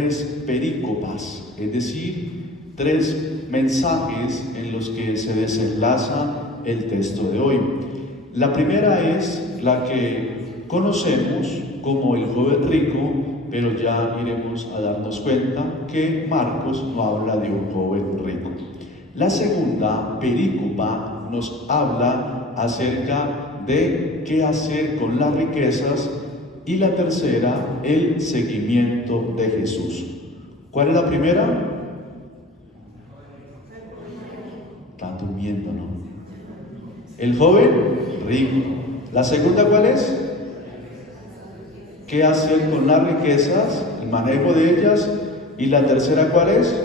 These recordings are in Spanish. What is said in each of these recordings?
tres perícopas, es decir, tres mensajes en los que se desenlaza el texto de hoy. La primera es la que conocemos como el joven rico, pero ya iremos a darnos cuenta que Marcos no habla de un joven rico. La segunda perícopa nos habla acerca de qué hacer con las riquezas, y la tercera, el seguimiento de Jesús. ¿Cuál es la primera? Están durmiendo, ¿no? El joven rico. La segunda, ¿cuál es? ¿Qué hacer con las riquezas? El manejo de ellas. Y la tercera, ¿cuál es?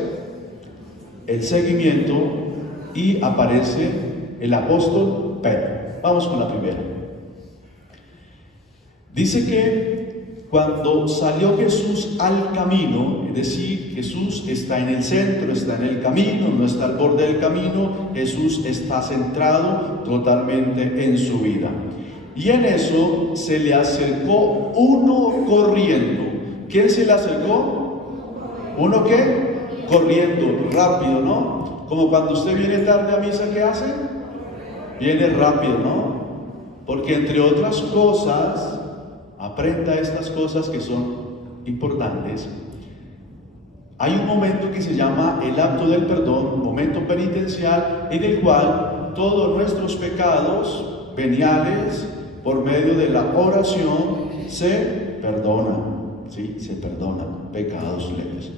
El seguimiento. Y aparece el apóstol Pedro. Vamos con la primera. Dice que cuando salió Jesús al camino, es decir, Jesús está en el centro, está en el camino, no está al borde del camino, Jesús está centrado totalmente en su vida. Y en eso se le acercó uno corriendo. ¿Quién se le acercó? ¿Uno qué? Corriendo, rápido, ¿no? Como cuando usted viene tarde a misa, ¿qué hace? Viene rápido, ¿no? Porque entre otras cosas, aprenda estas cosas que son importantes. Hay un momento que se llama el acto del perdón, un momento penitencial en el cual todos nuestros pecados veniales, por medio de la oración, se perdonan. ¿Sí? Se perdonan pecados leves.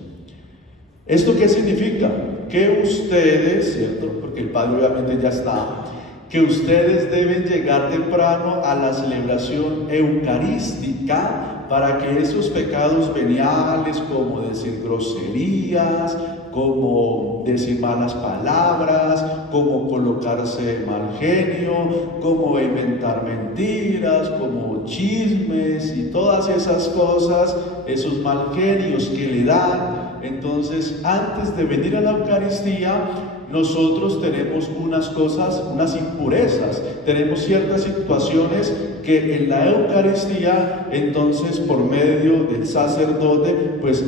¿Esto qué significa? Que ustedes, ¿cierto? Porque el Padre obviamente ya está, que ustedes deben llegar temprano a la celebración eucarística para que esos pecados veniales, como decir groserías, como decir malas palabras, como colocarse mal genio, como inventar mentiras, como chismes y todas esas cosas, esos mal genios que le dan. Entonces, antes de venir a la Eucaristía, nosotros tenemos unas cosas, unas impurezas, tenemos ciertas situaciones que en la Eucaristía, entonces por medio del sacerdote, pues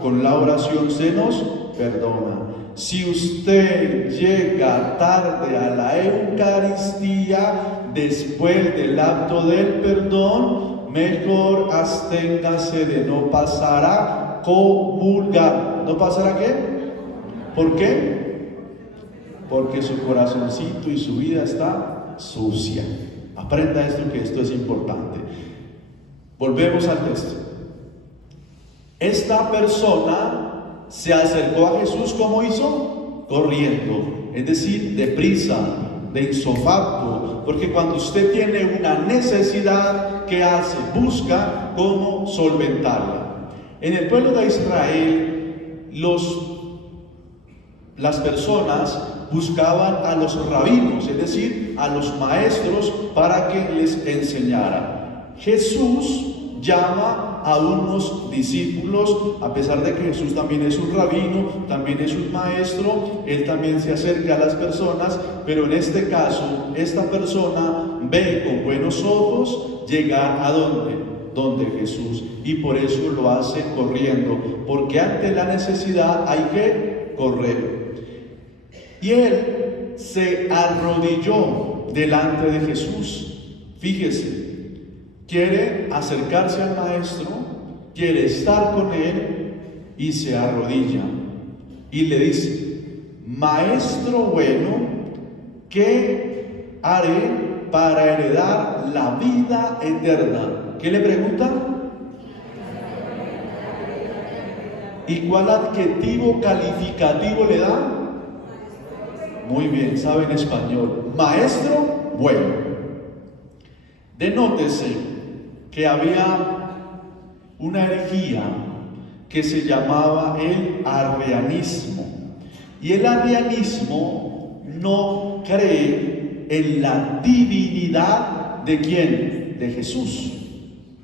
con la oración se nos perdona. Si usted llega tarde a la Eucaristía, después del acto del perdón, mejor absténgase de no pasar a comulgar. ¿No pasar a qué? ¿Por qué? Porque su corazoncito y su vida está sucia. Aprenda esto, que esto es importante. Volvemos al texto. Esta persona se acercó a Jesús, ¿cómo hizo? Corriendo, es decir, deprisa, de insofacto, porque cuando usted tiene una necesidad, ¿qué hace? Busca cómo solventarla. En el pueblo de Israel, las personas buscaban a los rabinos, es decir, a los maestros, para que les enseñaran. Jesús llama a unos discípulos, a pesar de que Jesús también es un rabino, también es un maestro, él también se acerca a las personas, pero en este caso, esta persona ve con buenos ojos llegar a donde Jesús, y por eso lo hace corriendo, porque ante la necesidad hay que correr. Y él se arrodilló delante de Jesús. Fíjese, quiere acercarse al maestro, quiere estar con él y se arrodilla. Y le dice: Maestro bueno, ¿qué haré para heredar la vida eterna? ¿Qué le pregunta? ¿Y cuál adjetivo calificativo le da? Muy bien, sabe en español. Maestro bueno. Denótese que había una herejía que se llamaba el arrianismo. Y el arrianismo no cree en la divinidad ¿de quién? De Jesús.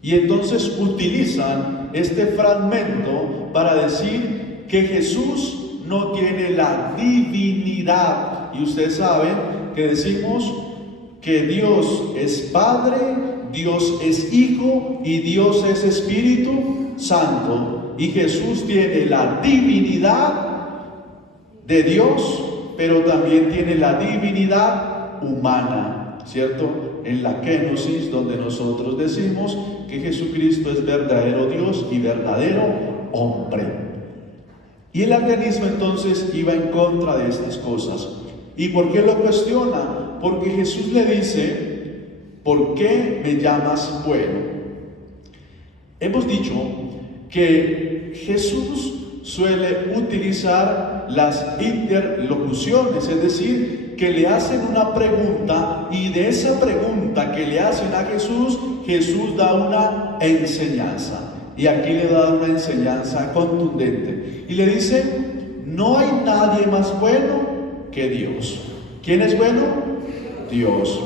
Y entonces utilizan este fragmento para decir que Jesús no tiene la divinidad. Y ustedes saben que decimos que Dios es Padre, Dios es Hijo y Dios es Espíritu Santo. Y Jesús tiene la divinidad de Dios, pero también tiene la divinidad humana, ¿cierto? En la kenosis, donde nosotros decimos que Jesucristo es verdadero Dios y verdadero hombre. Y el arrianismo entonces iba en contra de estas cosas. ¿Y por qué lo cuestiona? Porque Jesús le dice: ¿por qué me llamas bueno? Hemos dicho que Jesús suele utilizar las interlocuciones, es decir, que le hacen una pregunta y de esa pregunta que le hacen a Jesús, Jesús da una enseñanza. Y aquí le da una enseñanza contundente. Y le dice: no hay nadie más bueno que Dios. ¿Quién es bueno? Dios.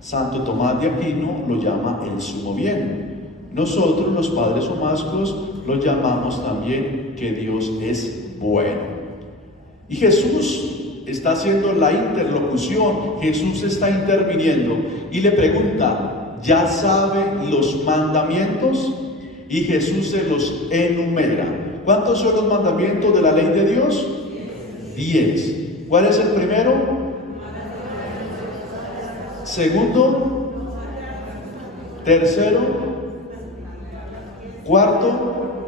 Santo Tomás de Aquino lo llama el sumo bien. Nosotros, los padres omascos, lo llamamos también que Dios es bueno. Y Jesús está haciendo la interlocución, Jesús está interviniendo y le pregunta: ¿ya sabe los mandamientos? Y Jesús se los enumera. ¿Cuántos son los mandamientos de la ley de Dios? 10. ¿Cuál es el primero? Segundo. Tercero. Cuarto.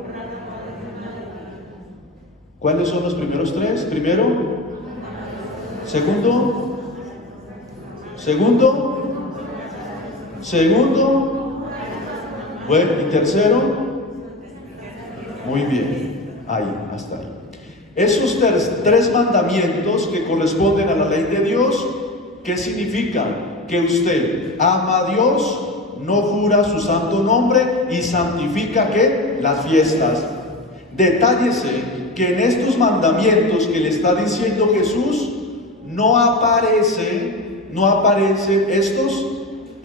¿Cuáles son los primeros 3? Primero. Segundo. Bueno, y tercero. Muy bien, ahí, hasta ahí. Esos tres mandamientos que corresponden a la ley de Dios, ¿qué significan? Que usted ama a Dios, no jura su santo nombre y santifica ¿qué? Las fiestas. Detállese que en estos mandamientos que le está diciendo Jesús no aparecen estos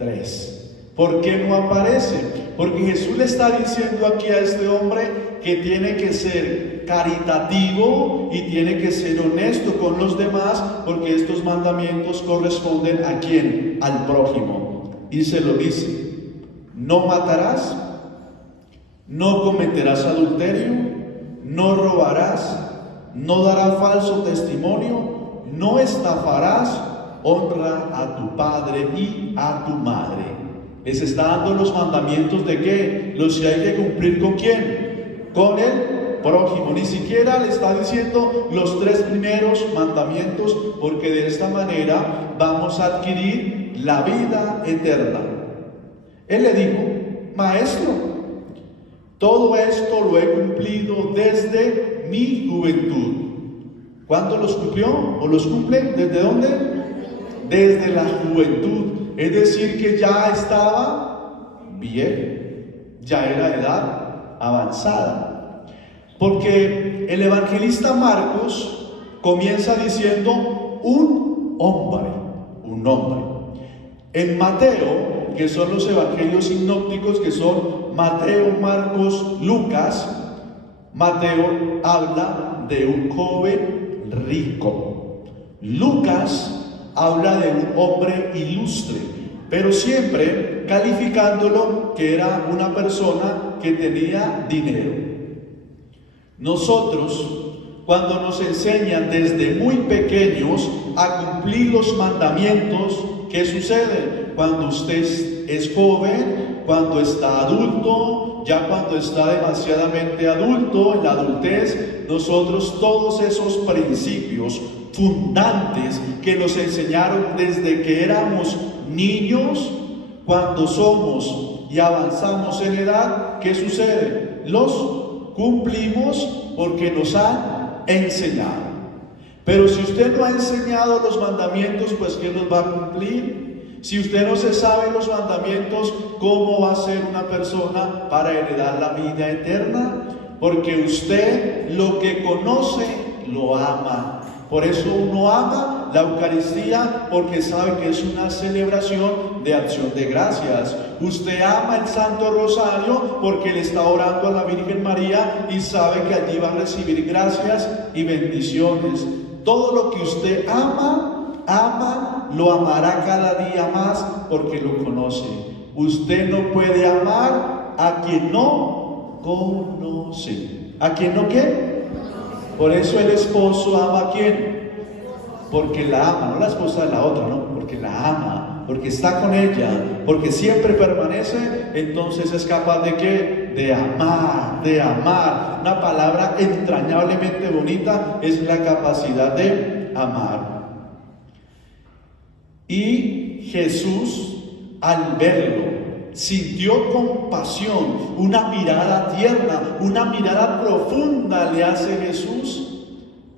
3. ¿Por qué no aparece? Porque Jesús le está diciendo aquí a este hombre que tiene que ser caritativo y tiene que ser honesto con los demás, porque estos mandamientos corresponden ¿a quién? Al prójimo. Y se lo dice: no matarás, no cometerás adulterio, no robarás, no darás falso testimonio, no estafarás, honra a tu padre y a tu madre. Les está dando los mandamientos de qué, los que hay que cumplir ¿con quién? Con el prójimo. Ni siquiera le está diciendo los 3 primeros mandamientos, porque de esta manera vamos a adquirir la vida eterna. Él le dijo: maestro, todo esto lo he cumplido desde mi juventud. ¿Cuándo los cumplió o los cumple? ¿Desde dónde? Desde la juventud. Es decir, que ya estaba bien, ya era de edad avanzada. Porque el evangelista Marcos comienza diciendo un hombre. En Mateo, que son los evangelios sinópticos, que son Mateo, Marcos, Lucas, Mateo habla de un joven rico. Lucas habla de un hombre ilustre, pero siempre calificándolo que era una persona que tenía dinero. Nosotros, cuando nos enseñan desde muy pequeños a cumplir los mandamientos, ¿qué sucede? Cuando usted es joven, cuando está adulto, ya cuando está demasiadamente adulto, en la adultez, nosotros todos esos principios fundantes que nos enseñaron desde que éramos niños, cuando somos y avanzamos en edad, ¿qué sucede? Los cumplimos porque nos han enseñado. Pero si usted no ha enseñado los mandamientos, pues ¿quién los va a cumplir? Si usted no se sabe los mandamientos, ¿cómo va a ser una persona para heredar la vida eterna? Porque usted lo que conoce lo ama. Por eso uno ama la Eucaristía, porque sabe que es una celebración de acción de gracias. Usted ama el Santo Rosario porque le está orando a la Virgen María y sabe que allí va a recibir gracias y bendiciones. Todo lo que usted ama, lo amará cada día más porque lo conoce. Usted no puede amar a quien no conoce. ¿A quién no qué? Por eso el esposo ama a quién. Porque la ama, no la esposa de la otra, no, porque la ama, porque está con ella, porque siempre permanece, entonces es capaz de ¿qué? De amar, de amar. Una palabra entrañablemente bonita es la capacidad de amar. Y Jesús, al verlo, sintió compasión, una mirada tierna, una mirada profunda le hace Jesús,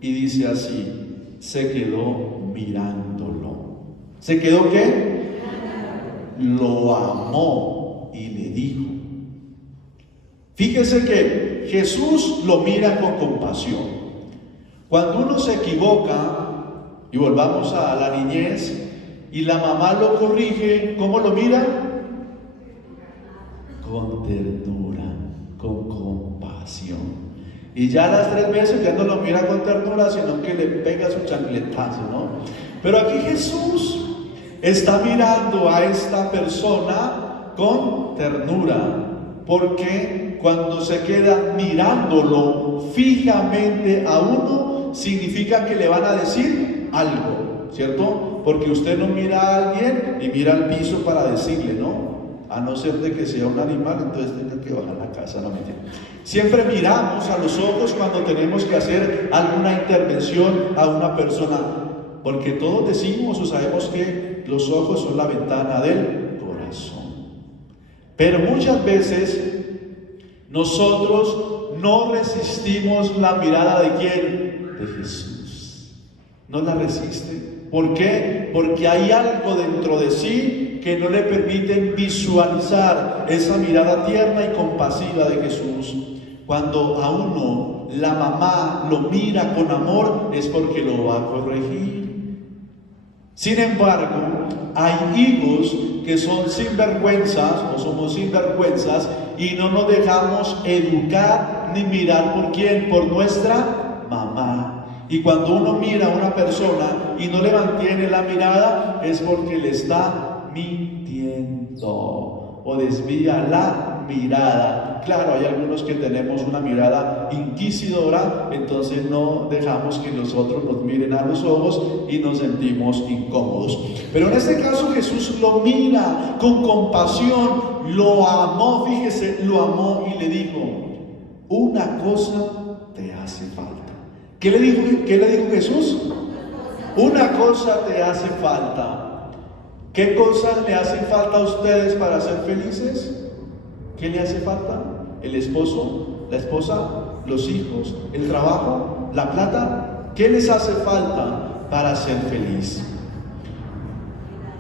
y dice así, se quedó mirándolo. ¿Se quedó qué? Lo amó y le dijo. Fíjese que Jesús lo mira con compasión. Cuando uno se equivoca, y volvamos a la niñez, y la mamá lo corrige, ¿cómo lo mira? Con ternura, con compasión. Y ya las 3 veces ya no lo mira con ternura, sino que le pega su chancletazo, ¿no? Pero aquí Jesús está mirando a esta persona con ternura, porque cuando se queda mirándolo fijamente a uno, significa que le van a decir algo, ¿cierto? Porque usted no mira a alguien y mira al piso para decirle, ¿no? A no ser de que sea un animal, entonces tenga que bajar la casa, no mentira. Siempre miramos a los ojos cuando tenemos que hacer alguna intervención a una persona, porque todos decimos o sabemos que los ojos son la ventana del corazón. Pero muchas veces nosotros no resistimos la mirada ¿de quién? De Jesús. No la resiste. ¿Por qué? Porque hay algo dentro de sí que no le permiten visualizar esa mirada tierna y compasiva de Jesús. Cuando a uno la mamá lo mira con amor, es porque lo va a corregir. Sin embargo, hay hijos que son sinvergüenzas o somos sinvergüenzas y no nos dejamos educar ni mirar por quién, por nuestra mamá. Y cuando uno mira a una persona y no le mantiene la mirada, es porque le está mintiendo o desvía la mirada. Claro, hay algunos que tenemos una mirada inquisidora, entonces no dejamos que los otros nos miren a los ojos y nos sentimos incómodos. Pero en este caso Jesús lo mira con compasión, lo amó, fíjese, lo amó y le dijo, una cosa te hace falta. ¿Qué le dijo Jesús? Una cosa te hace falta. ¿Qué cosas le hacen falta a ustedes para ser felices? ¿Qué le hace falta? ¿El esposo? ¿La esposa? ¿Los hijos? ¿El trabajo? ¿La plata? ¿Qué les hace falta para ser feliz?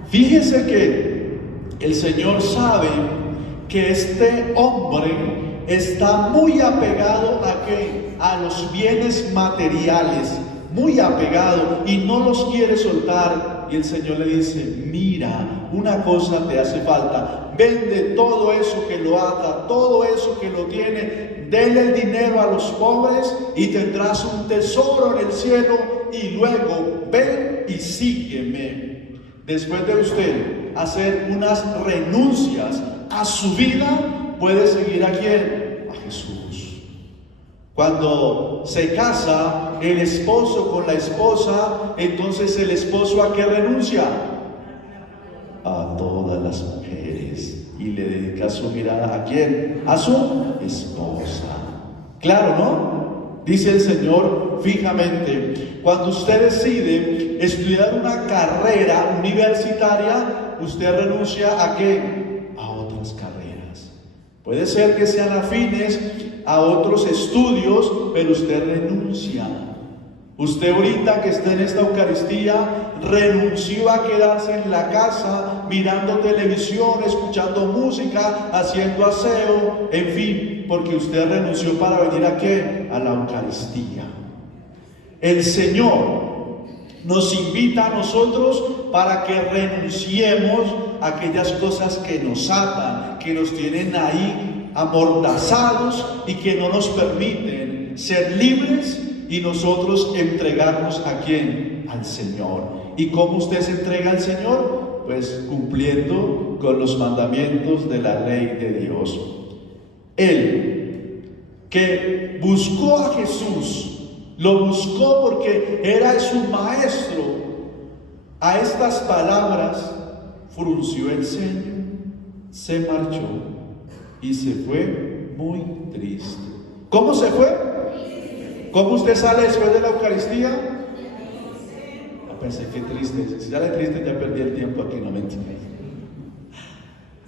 Fíjese que el Señor sabe que este hombre está muy apegado ¿a qué? A los bienes materiales, muy apegado y no los quiere soltar. Y el Señor le dice, mira, una cosa te hace falta, vende todo eso que lo ata, todo eso que lo tiene, denle el dinero a los pobres y tendrás un tesoro en el cielo y luego ven y sígueme. Después de usted hacer unas renuncias a su vida, puede seguir a quién? A Jesús. Cuando se casa el esposo con la esposa, entonces el esposo ¿a qué renuncia? A todas las mujeres. Y le dedica su mirada ¿a quién? A su esposa. Claro, ¿no? Dice el Señor fijamente, cuando usted decide estudiar una carrera universitaria, usted renuncia ¿a qué? A otras carreras. Puede ser que sean afines a otros estudios, pero usted renuncia. Usted ahorita que está en esta Eucaristía renunció a quedarse en la casa mirando televisión, escuchando música, haciendo aseo, en fin, porque usted renunció para venir ¿a qué? A la Eucaristía. El Señor nos invita a nosotros para que renunciemos a aquellas cosas que nos atan, que nos tienen ahí amordazados y que no nos permiten ser libres y nosotros entregarnos ¿a quién? Al Señor. ¿Y cómo usted se entrega al Señor? Pues cumpliendo con los mandamientos de la ley de Dios. Él que buscó a Jesús, lo buscó porque era su maestro, a estas palabras frunció el ceño, se marchó y se fue muy triste. ¿Cómo se fue? ¿Cómo usted sale después de la Eucaristía? Pensé que triste, si sale triste ya perdí el tiempo aquí, no me entiende.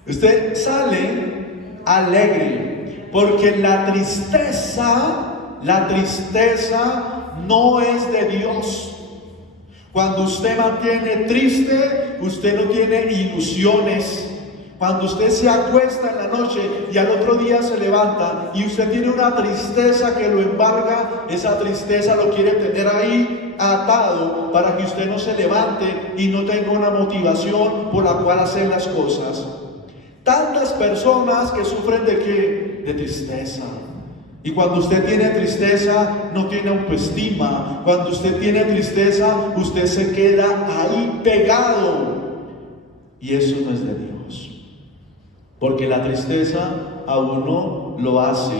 Usted sale alegre, porque la tristeza no es de Dios. Cuando usted mantiene triste, usted no tiene ilusiones. Cuando usted se acuesta en la noche y al otro día se levanta y usted tiene una tristeza que lo embarga, esa tristeza lo quiere tener ahí atado para que usted no se levante y no tenga una motivación por la cual hacer las cosas. Tantas personas que sufren ¿de qué? De tristeza. Y cuando usted tiene tristeza, no tiene autoestima. Cuando usted tiene tristeza, usted se queda ahí pegado. Y eso no es de Dios. Porque la tristeza a uno lo hace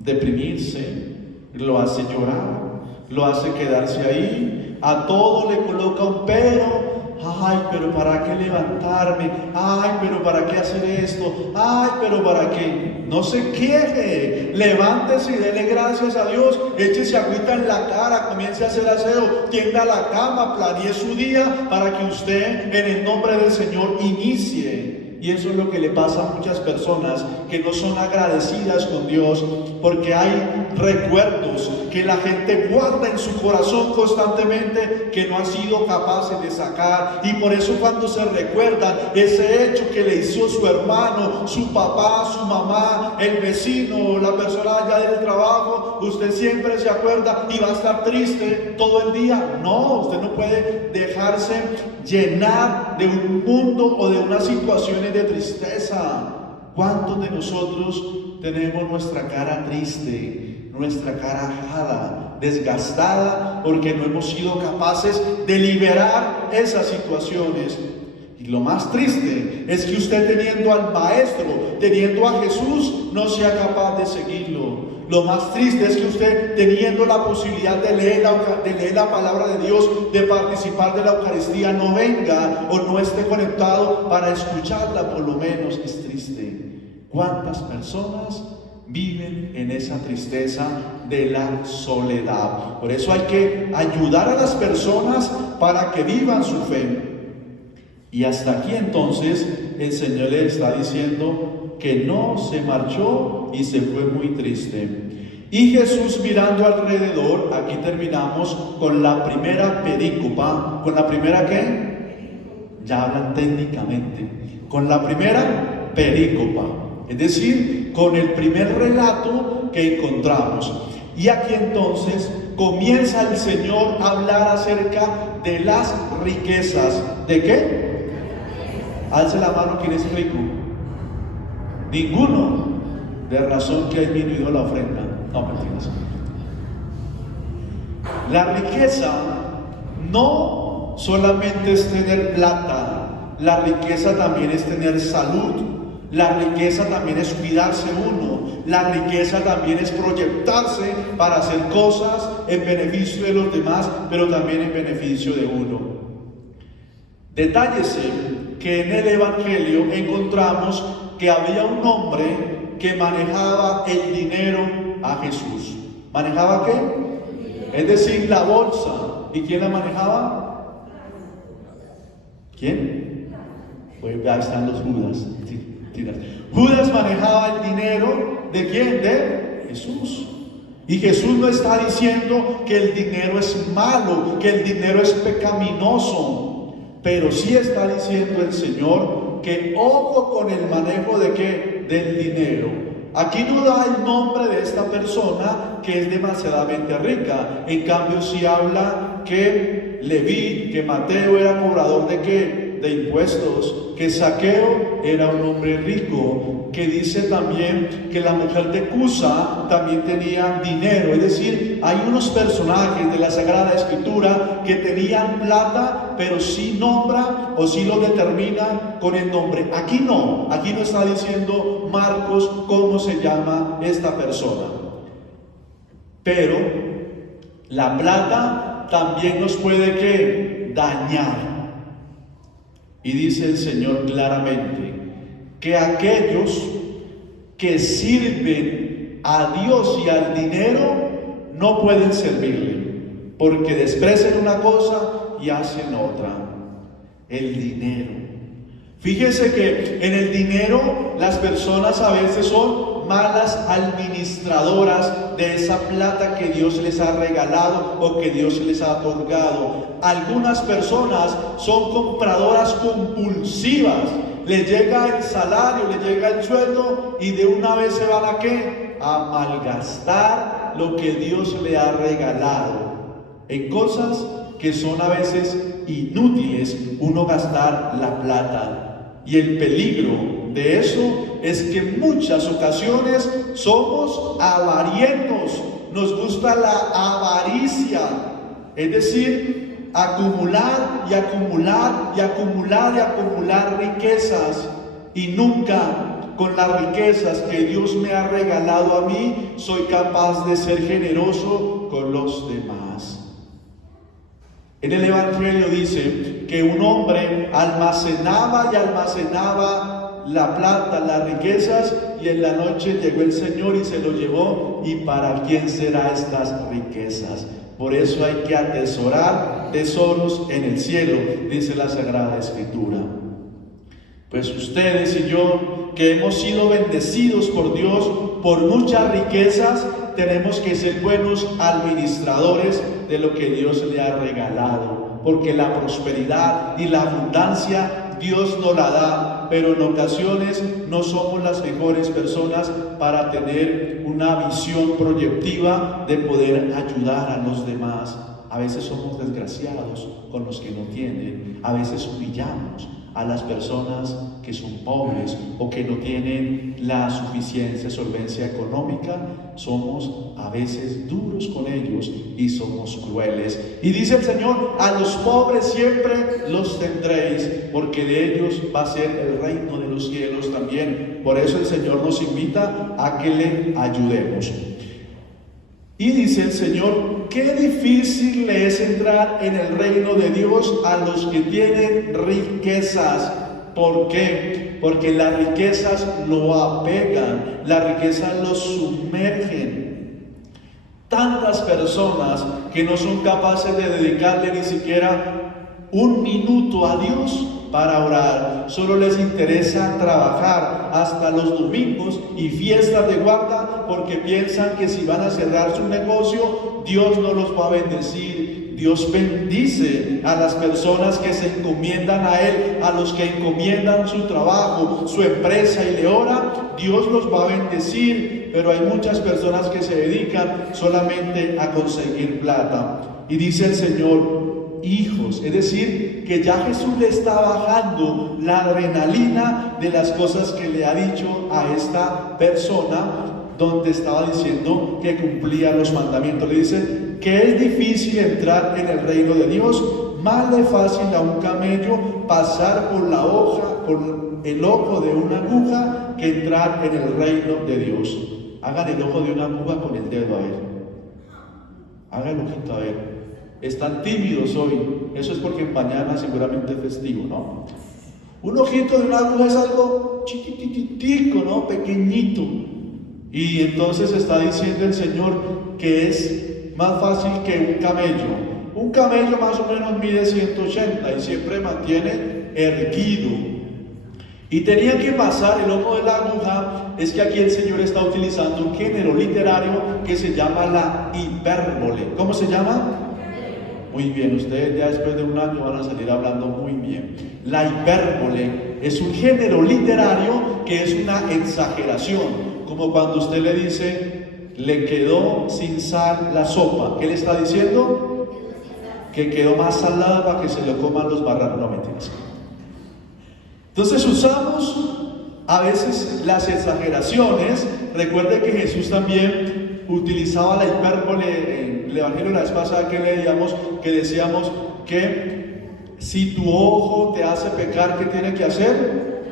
deprimirse, lo hace llorar, lo hace quedarse ahí, a todo le coloca un pero. Ay, pero ¿para qué levantarme? Ay, pero ¿para qué hacer esto? Ay, pero ¿para qué? No se queje, levántese y dele gracias a Dios, échese agüita en la cara, comience a hacer aseo, tienda la cama, planee su día para que usted en el nombre del Señor inicie. Y eso es lo que le pasa a muchas personas que no son agradecidas con Dios, porque hay recuerdos que la gente guarda en su corazón constantemente que no han sido capaces de sacar. Y por eso cuando se recuerdan ese hecho que le hizo su hermano, su papá, su mamá, el vecino, la persona allá del trabajo, usted siempre se acuerda y va a estar triste todo el día. No, usted no puede dejarse llenar de un mundo o de unas situaciones de tristeza. ¿Cuántos de nosotros tenemos nuestra cara triste, nuestra cara ajada, desgastada, porque no hemos sido capaces de liberar esas situaciones? Y lo más triste es que usted, teniendo al Maestro, teniendo a Jesús, no sea capaz de seguirlo. Lo más triste es que usted, teniendo la posibilidad de leer la palabra de Dios, de participar de la Eucaristía, no venga o no esté conectado para escucharla, por lo menos. Es triste. ¿Cuántas personas viven en esa tristeza de la soledad? Por eso hay que ayudar a las personas para que vivan su fe. Y hasta aquí entonces el Señor le está diciendo que no se marchó y se fue muy triste. Y Jesús, mirando alrededor, aquí terminamos con la primera perícopa. ¿Con la primera qué? Ya hablan técnicamente. Con la primera perícopa, es decir, con el primer relato que encontramos. Y aquí entonces comienza el Señor a hablar acerca de las riquezas. ¿De qué? Alce la mano, ¿quién es rico? Ninguno. De razón que ha disminuido la ofrenda. No, mentiras. La riqueza no solamente es tener plata, la riqueza también es tener salud, la riqueza también es cuidarse uno, la riqueza también es proyectarse para hacer cosas en beneficio de los demás, pero también en beneficio de uno. Detállese que en el Evangelio encontramos que había un hombre que manejaba el dinero a Jesús. ¿Manejaba qué? Es decir, la bolsa. ¿Y quién la manejaba? ¿Quién? Pues ya están los Judas. Judas manejaba el dinero. ¿De quién? De Jesús. Y Jesús no está diciendo que el dinero es malo, que el dinero es pecaminoso, pero sí está diciendo el Señor que ojo con el manejo de ¿qué? Del dinero. Aquí no da el nombre de esta persona que es demasiadamente rica. En cambio sí habla que Leví, que Mateo era cobrador de ¿qué? De impuestos, que Zaqueo era un hombre rico, que dice también que la mujer de Cusa también tenía dinero. Es decir, hay unos personajes de la Sagrada Escritura que tenían plata, pero sí nombra o sí lo determina con el nombre. Aquí no está diciendo Marcos cómo se llama esta persona. Pero la plata también nos puede ¿qué? Dañar. Y dice el Señor claramente que aquellos que sirven a Dios y al dinero no pueden servirle, porque desprecian una cosa y hacen otra. El dinero. Fíjese que en el dinero las personas a veces son malas administradoras de esa plata que Dios les ha regalado o que Dios les ha otorgado. Algunas personas son compradoras compulsivas. Les llega el salario, les llega el sueldo y de una vez se van ¿a qué? A malgastar lo que Dios le ha regalado en cosas que son a veces inútiles, uno gastar la plata. Y el peligro de eso es que en muchas ocasiones somos avarientos, nos gusta la avaricia, es decir, acumular y acumular y acumular y acumular riquezas, y nunca con las riquezas que Dios me ha regalado a mí soy capaz de ser generoso con los demás. En el Evangelio dice que un hombre almacenaba y almacenaba la plata, las riquezas, y en la noche llegó el Señor y se lo llevó. ¿Y para quién serán estas riquezas? Por eso hay que atesorar tesoros en el cielo, dice la Sagrada Escritura. Pues ustedes y yo, que hemos sido bendecidos por Dios por muchas riquezas, tenemos que ser buenos administradores de lo que Dios le ha regalado, porque la prosperidad y la abundancia Dios nos la da, pero en ocasiones no somos las mejores personas para tener una visión proyectiva de poder ayudar a los demás. A veces somos desgraciados con los que no tienen, a veces humillamos a las personas que son pobres o que no tienen la suficiente solvencia económica. Somos a veces duros con ellos y somos crueles. Y dice el Señor: a los pobres siempre los tendréis, porque de ellos va a ser el reino de los cielos también. Por eso el Señor nos invita a que le ayudemos. Y dice el Señor: qué difícil le es entrar en el reino de Dios a los que tienen riquezas. ¿Por qué? Porque las riquezas lo apegan, las riquezas lo sumergen. Tantas personas que no son capaces de dedicarle ni siquiera un minuto a Dios para orar, solo les interesa trabajar hasta los domingos y fiestas de guarda, porque piensan que si van a cerrar su negocio, Dios no los va a bendecir. Dios bendice a las personas que se encomiendan a Él, a los que encomiendan su trabajo, su empresa y le oran. Dios los va a bendecir, pero hay muchas personas que se dedican solamente a conseguir plata. Y dice el Señor: hijos, es decir, que ya Jesús le está bajando la adrenalina de las cosas que le ha dicho a esta persona, donde estaba diciendo que cumplía los mandamientos. Le dice que es difícil entrar en el reino de Dios, más le fácil a un camello pasar por la hoja, por el ojo de una aguja, que entrar en el reino de Dios. Hagan el ojo de una aguja con el dedo a ver. Hagan el ojito a ver. Están tímidos hoy. Eso es porque mañana seguramente es festivo, ¿no? Un ojito de una aguja es algo chiquititico, ¿no? Pequeñito. Y entonces está diciendo el Señor que es más fácil que un camello. Un camello más o menos mide 180 y siempre mantiene erguido. Y tenía que pasar el ojo de la aguja. Es que aquí el Señor está utilizando un género literario que se llama la hipérbole. ¿Cómo se llama? Muy bien, ustedes ya después de un año van a salir hablando muy bien. La hipérbole es un género literario que es una exageración. Como cuando usted le dice: le quedó sin sal la sopa. ¿Qué le está diciendo? Que quedó más salada para que se lo coman los barranos. No, mentiras. Entonces usamos a veces las exageraciones. Recuerde que Jesús también utilizaba la hipérbole. En el Evangelio la vez pasada que leíamos, que decíamos que si tu ojo te hace pecar, ¿qué tiene que hacer?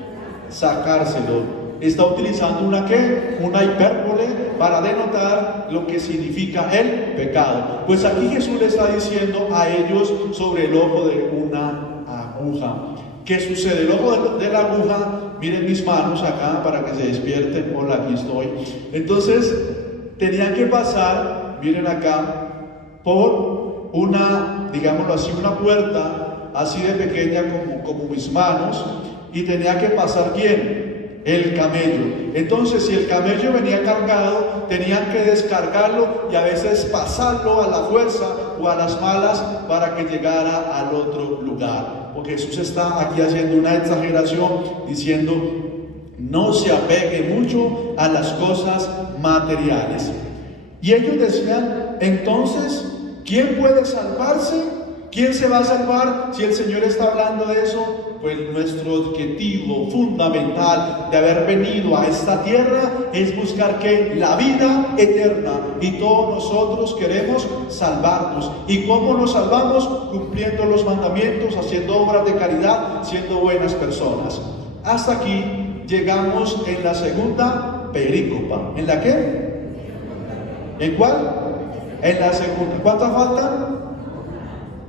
Sacárselo. Está utilizando una ¿qué? Una hipérbole doble para denotar lo que significa el pecado. Pues aquí Jesús le está diciendo a ellos sobre el ojo de una aguja. ¿Qué sucede? El ojo de la aguja, miren mis manos acá para que se despierten. Hola, aquí estoy. Entonces, tenían que pasar, miren acá, por una, digámoslo así, una puerta así de pequeña como mis manos, y tenía que pasar ¿quién? El camello. Entonces, si el camello venía cargado, tenían que descargarlo y a veces pasarlo a la fuerza o a las malas para que llegara al otro lugar. Porque Jesús está aquí haciendo una exageración diciendo: no se apegue mucho a las cosas materiales. Y ellos decían: entonces, ¿quién puede salvarse? ¿Quién se va a salvar si el Señor está hablando de eso? Pues nuestro objetivo fundamental de haber venido a esta tierra es buscar que la vida eterna, y todos nosotros queremos salvarnos. ¿Y cómo nos salvamos? Cumpliendo los mandamientos, haciendo obras de caridad, siendo buenas personas. Hasta aquí llegamos en la segunda perícopa. ¿En la qué? ¿En cuál? En la segunda. ¿Cuántas faltan?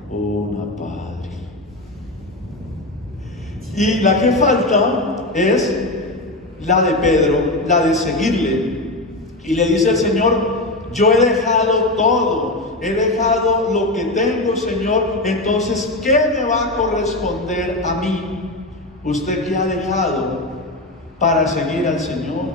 Una, Padre. Y la que falta es la de Pedro, la de seguirle. Y le dice el Señor: yo he dejado todo, he dejado lo que tengo, Señor. Entonces, ¿qué me va a corresponder a mí? ¿Usted qué ha dejado para seguir al Señor?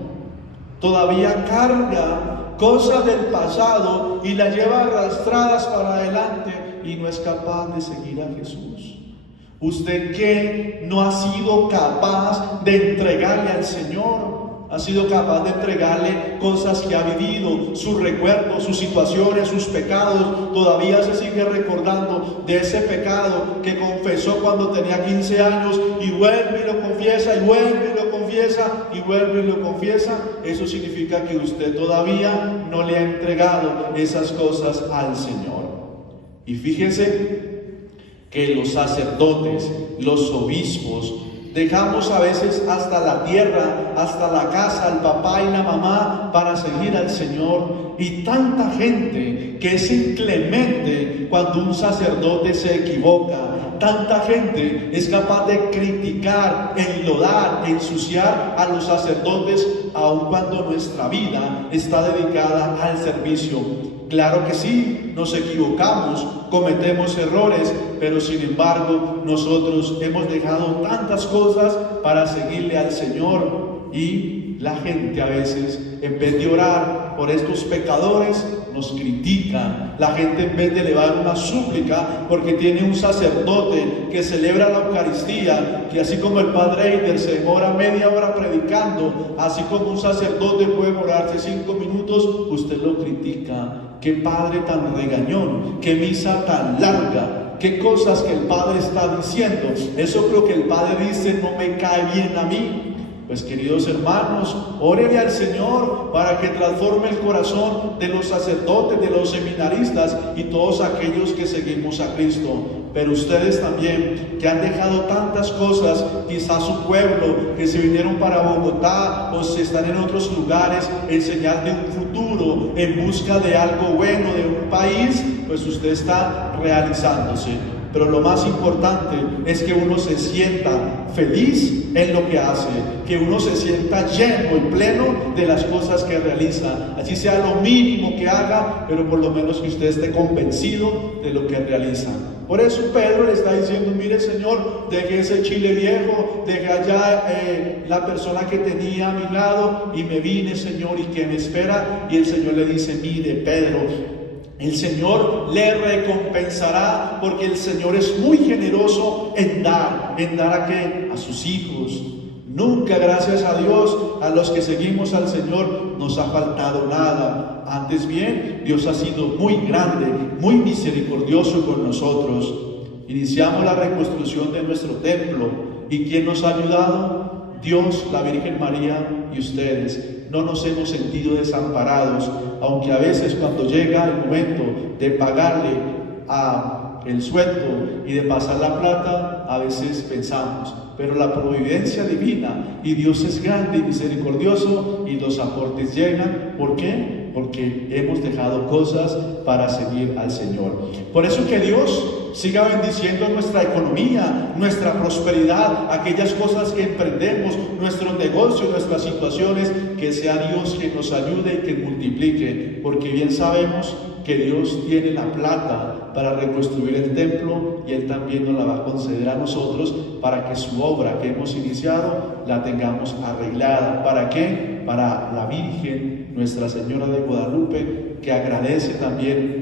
Todavía carga cosas del pasado y las lleva arrastradas para adelante y no es capaz de seguir a Jesús. ¿Usted qué no ha sido capaz de entregarle al Señor? Ha sido capaz de entregarle cosas que ha vivido, sus recuerdos, sus situaciones, sus pecados. Todavía se sigue recordando de ese pecado que confesó cuando tenía 15 años y vuelve y lo confiesa, y vuelve y lo confiesa, y vuelve y lo confiesa. Eso significa que usted todavía no le ha entregado esas cosas al Señor. Y fíjense que los sacerdotes, los obispos, dejamos a veces hasta la tierra, hasta la casa, el papá y la mamá para seguir al Señor. Y tanta gente que es inclemente cuando un sacerdote se equivoca. Tanta gente es capaz de criticar, enlodar, ensuciar a los sacerdotes, aun cuando nuestra vida está dedicada al servicio. Claro que sí, nos equivocamos, cometemos errores, pero sin embargo nosotros hemos dejado tantas cosas para seguirle al Señor, y la gente a veces, en vez de orar por estos pecadores, nos critica. La gente, en vez de elevar una súplica porque tiene un sacerdote que celebra la Eucaristía, que así como el Padre Eider se demora media hora predicando, así como un sacerdote puede demorarse 5 minutos, usted lo critica. Qué padre tan regañón, qué misa tan larga, qué cosas que el Padre está diciendo. Eso creo que el Padre dice: no me cae bien a mí. Pues queridos hermanos, órele al Señor para que transforme el corazón de los sacerdotes, de los seminaristas y todos aquellos que seguimos a Cristo. Pero ustedes también, que han dejado tantas cosas, quizás su pueblo, que se vinieron para Bogotá o se están en otros lugares en señal de un futuro, en busca de algo bueno, de un país, pues usted está realizándose. Pero lo más importante es que uno se sienta feliz en lo que hace, que uno se sienta lleno y pleno de las cosas que realiza, así sea lo mínimo que haga, pero por lo menos que usted esté convencido de lo que realiza. Por eso Pedro le está diciendo: mire, Señor, dejé ese chile viejo, dejé allá la persona que tenía a mi lado y me vine, Señor, y que me espera. Y el Señor le dice: mire, Pedro, el Señor le recompensará, porque el Señor es muy generoso en dar ¿a qué? A sus hijos. Nunca, gracias a Dios, a los que seguimos al Señor nos ha faltado nada. Antes bien, Dios ha sido muy grande, muy misericordioso con nosotros. Iniciamos la reconstrucción de nuestro templo. ¿Y quién nos ha ayudado? Dios, la Virgen María y ustedes. No nos hemos sentido desamparados, aunque a veces cuando llega el momento de pagarle a el sueldo y de pasar la plata, a veces pensamos, pero la providencia divina y Dios es grande y misericordioso y los aportes llegan. ¿Por qué? Porque hemos dejado cosas para seguir al Señor. Por eso que Dios siga bendiciendo nuestra economía, nuestra prosperidad, aquellas cosas que emprendemos, nuestros negocios, nuestras situaciones, que sea Dios quien nos ayude y que multiplique, porque bien sabemos que Dios tiene la plata para reconstruir el templo y Él también nos la va a conceder a nosotros para que su obra que hemos iniciado la tengamos arreglada. ¿Para qué? Para la Virgen, Nuestra Señora de Guadalupe, que agradece también